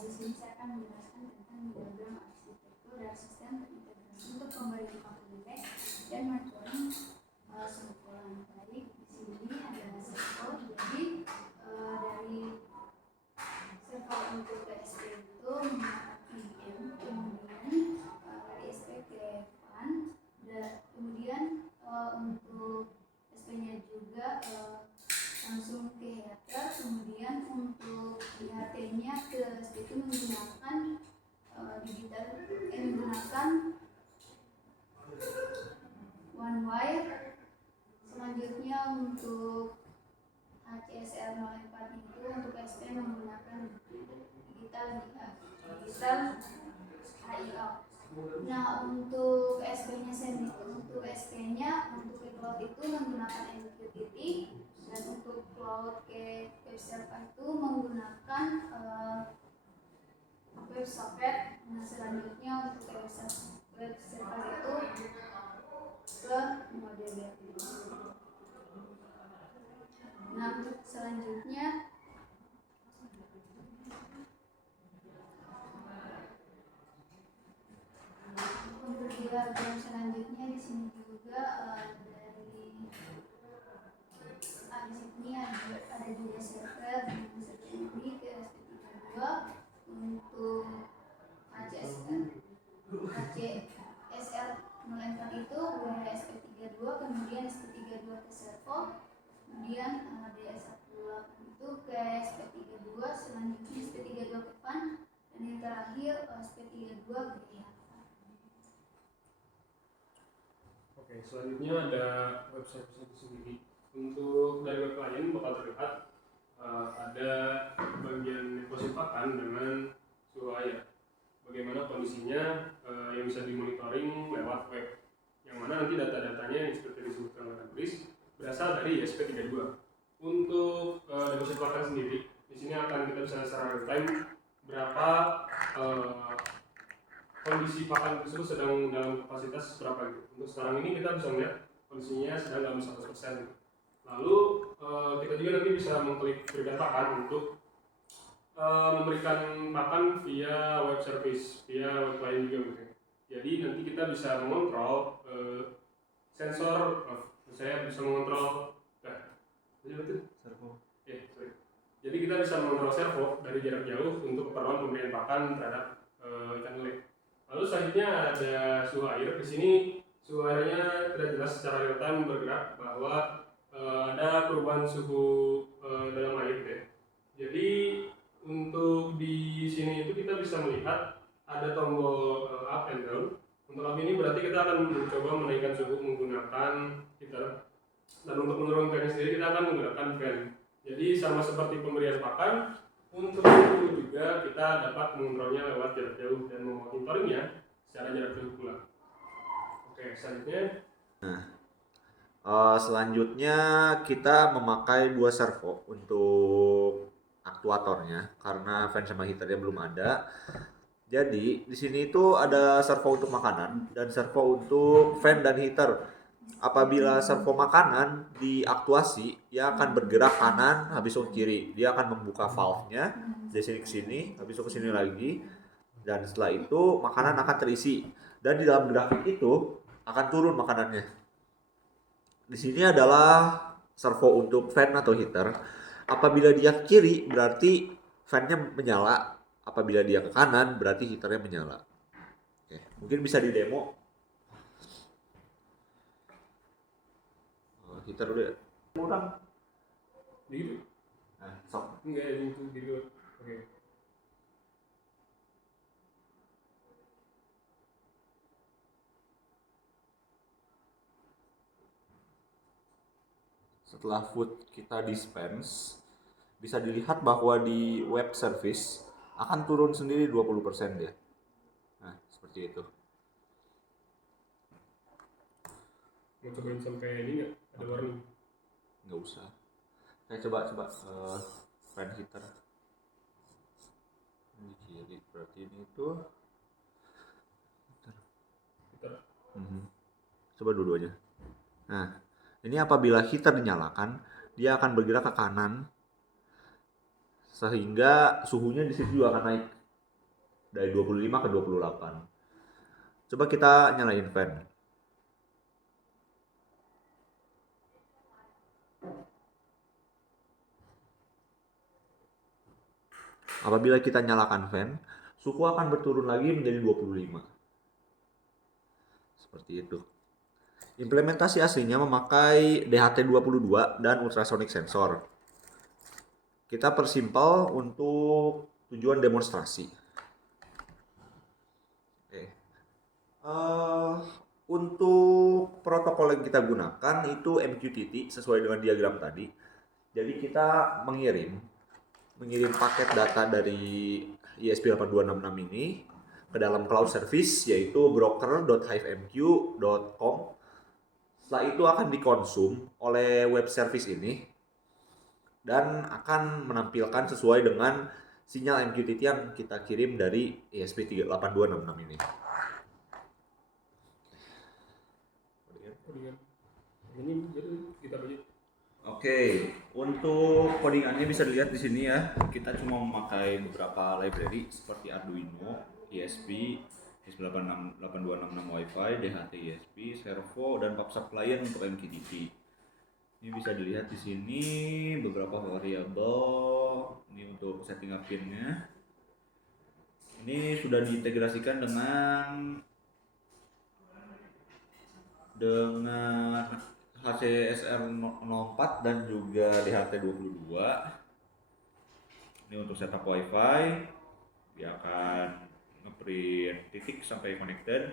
Di sini saya akan menjelaskan tentang diagram arsitektur dan sistem terintegrasi untuk pemberian nilai dan monitoring sekolah. Baik, di sini ada server. Jadi dari server untuk PSP itu menggunakan VM, kemudian dari SP ke FAN, dan kemudian untuk SP-nya juga langsung ke header, kemudian untuk IHT-nya ke SP itu menggunakan menggunakan one wire. Selanjutnya untuk HCSR 04 itu untuk SP menggunakan digital HIO. Nah, untuk SP-nya sendiri, untuk cloud itu menggunakan MQTT, dan untuk cloud ke web server itu menggunakan WebSocket. Nah, selanjutnya untuk web server itu ke MongoDB. Nah, untuk selanjutnya diagram selanjutnya di sini juga dari sini ada juga server dengan server ini ke SP32 untuk HCSR 04 itu ke SP32, kemudian SP32 ke server, kemudian DS18 itu ke SP32, selanjutnya SP32 ke FAN, dan yang terakhir SP32 ke IHT. Oke, selanjutnya ada web service itu sendiri. Untuk dari web client bakal terlihat ada bagian deposit pakan dengan suhu air. Bagaimana kondisinya yang bisa dimonitoring lewat web. Yang mana nanti data-datanya yang seperti disebutkan oleh Chris berasal dari SP32. Untuk deposit pakan sendiri, di sini akan kita bisa secara real time berapa kondisi pakan tersebut sedang dalam kapasitas berapa gitu. Untuk sekarang ini kita bisa melihat kondisinya sedang dalam 100%. Lalu kita juga nanti bisa mengklik berikan pakan untuk memberikan pakan via web service, via web client juga mungkin. Jadi nanti kita bisa mengontrol sensor, saya bisa mengontrol servo. Jadi kita bisa mengontrol servo dari jarak jauh untuk keperluan pemberian pakan terhadap ikan lele. Lalu selanjutnya ada suhu air. Di sini suhu airnya tidak jelas secara real time bergerak bahwa ada perubahan suhu dalam air ya. Jadi untuk di sini itu kita bisa melihat ada tombol up and down. Untuk up ini berarti kita akan mencoba menaikkan suhu menggunakan heater. Dan untuk menurunkannya sendiri kita akan menggunakan fan. Jadi sama seperti pemberian pakan, untuk suhu juga kita dapat mengontrolnya lewat jarak jauh dan memonitornya secara jarak jauh pula. Oke, selanjutnya. Selanjutnya kita memakai dua servo untuk aktuatornya karena fan sama heaternya belum ada. Jadi di sini itu ada servo untuk makanan dan servo untuk fan dan heater. Apabila servo makanan diaktuasi, dia akan bergerak kanan, habis itu kiri. Dia akan membuka valve-nya dari sini ke sini, habis itu ke sini lagi. Dan setelah itu makanan akan terisi. Dan di dalam grafik itu akan turun makanannya. Di sini adalah servo untuk fan atau heater. Apabila dia ke kiri berarti fan-nya menyala. Apabila dia ke kanan berarti heaternya menyala. Oke, mungkin bisa di demo. Heater udah ya? Kurang. Gitu? Sok. Enggak, gitu. Oke. Setelah food kita dispense, bisa dilihat bahwa di web service akan turun sendiri 20% dia. Nah, seperti itu. Mau cobain sampai ini nggak? Ada warning? Nggak usah. Saya coba fan heater. Ini kiri, berarti ini tuh heater. Coba dua-duanya. Nah, ini apabila heater dinyalakan, dia akan bergerak ke kanan sehingga suhunya di situ juga akan naik. dari 25 ke 28. Coba kita nyalain fan. Apabila kita nyalakan fan, suhu akan berturun lagi menjadi 25. Seperti itu. Implementasi aslinya memakai DHT22 dan ultrasonic sensor. Kita persimpel untuk tujuan demonstrasi. Oke. Untuk protokol yang kita gunakan itu MQTT sesuai dengan diagram tadi. Jadi kita mengirim paket data dari ESP8266 ini ke dalam cloud service yaitu broker.hivemq.com. Setelah itu akan dikonsum oleh web service ini dan akan menampilkan sesuai dengan sinyal MQTT yang kita kirim dari ESP8266 ini. Ini jadi kita beli. Oke, untuk codingannya bisa dilihat di sini ya. Kita cuma memakai beberapa library seperti Arduino, ESP, ESP8266 Wi-Fi, DHT ESP, Servo, dan PubSub client untuk MQTT. Ini bisa dilihat di sini beberapa variabel. Ini untuk setting up pinnya. Ini sudah diintegrasikan dengan HCSR04 dan juga DHT22. Ini untuk setup Wi-Fi. Dia akan ngeprint titik sampai connected.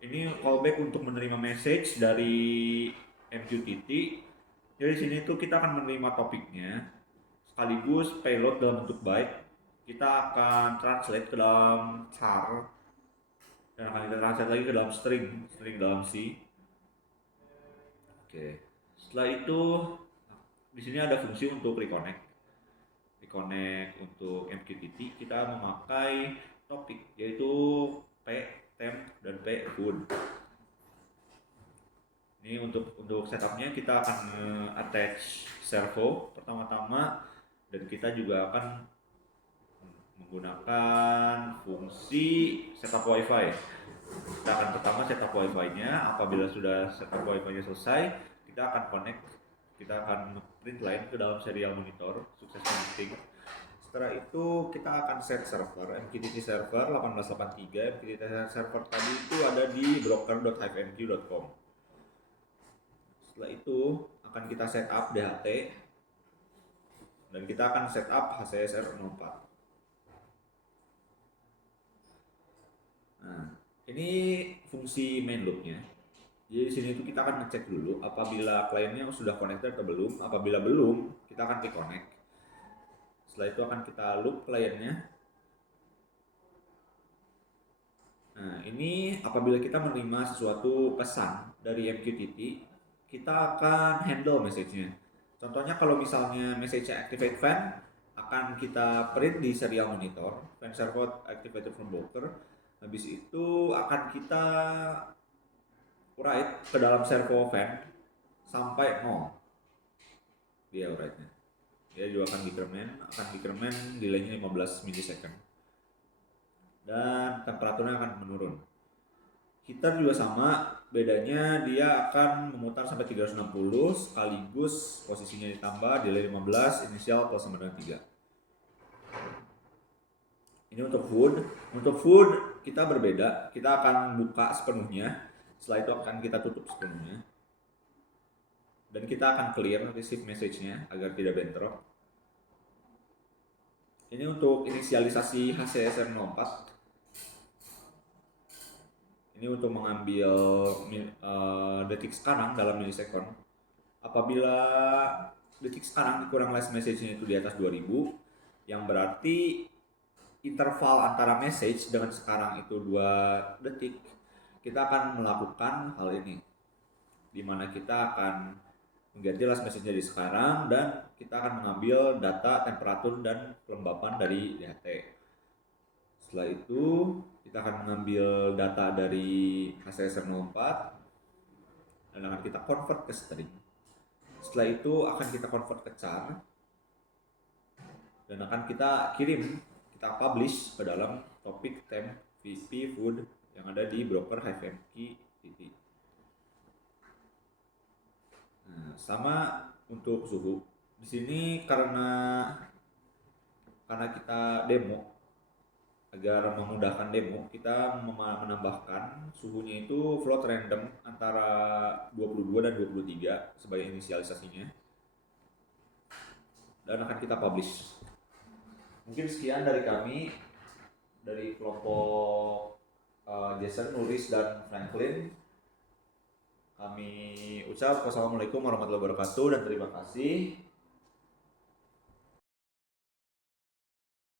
Ini callback untuk menerima message dari MQTT. Jadi di sini tuh kita akan menerima topiknya sekaligus payload dalam bentuk byte. Kita akan translate ke dalam char dan akan kita translate lagi ke dalam string dalam C. Oke. Setelah itu di sini ada fungsi untuk reconnect untuk MQTT. Kita memakai topik yaitu P temp dan P food. Ini untuk setupnya kita akan attach servo pertama-tama dan kita juga akan menggunakan fungsi setup Wi-Fi. Kita akan pertama setup Wi-Fi-nya. Apabila sudah setup Wi-Fi-nya selesai, kita akan print line ke dalam serial monitor, sukses connecting. Setelah itu kita akan set server, MQTT server 1883. MQTT server tadi itu ada di broker.hivemq.com. Setelah itu akan kita set up DHT dan kita akan set up HCSR04. Nah, ini fungsi main loop-nya. Jadi di sini itu kita akan ngecek dulu apabila kliennya sudah connected atau belum. Apabila belum, kita akan reconnect. Setelah itu akan kita loop kliennya. Nah, ini apabila kita menerima sesuatu pesan dari MQTT, kita akan handle message-nya. Contohnya kalau misalnya message-nya activate fan, akan kita print di serial monitor, fan servo activated from broker. Habis itu akan kita write ke dalam servo fan sampai 0. Dia write-nya. Dia juga akan decrement delay-nya 15 milisecond. Dan temperaturnya akan menurun. Heater juga sama, bedanya dia akan memutar sampai 360 sekaligus posisinya ditambah delay 15, inisial plus sama dengan 3. Ini untuk food. Untuk food kita berbeda, kita akan buka sepenuhnya. Setelah itu akan kita tutup sepenuhnya. Dan kita akan clear receive message-nya agar tidak bentrok. Ini untuk inisialisasi HCSR04. Ini untuk mengambil detik sekarang dalam milisekund. Apabila detik sekarang dikurang last message-nya itu di atas 2000, yang berarti interval antara message dengan sekarang itu 2 detik, kita akan melakukan hal ini, di mana kita akan mengganti last message-nya di sekarang dan kita akan mengambil data temperatur dan kelembapan dari DHT. Setelah itu kita akan mengambil data dari HCSR04 dan akan kita convert ke string. Setelah itu akan kita convert ke char dan akan kita kirim, kita publish ke dalam topik temp VP food yang ada di broker HiveMQ VP. Nah, sama untuk suhu. Di sini karena kita demo, agar memudahkan demo, kita menambahkan suhunya itu float random antara 22 dan 23 sebagai inisialisasinya. Dan akan kita publish. Mungkin sekian dari kami, dari kelompok Jason, Nuris, dan Franklin. Kami ucap wassalamualaikum warahmatullahi wabarakatuh dan terima kasih.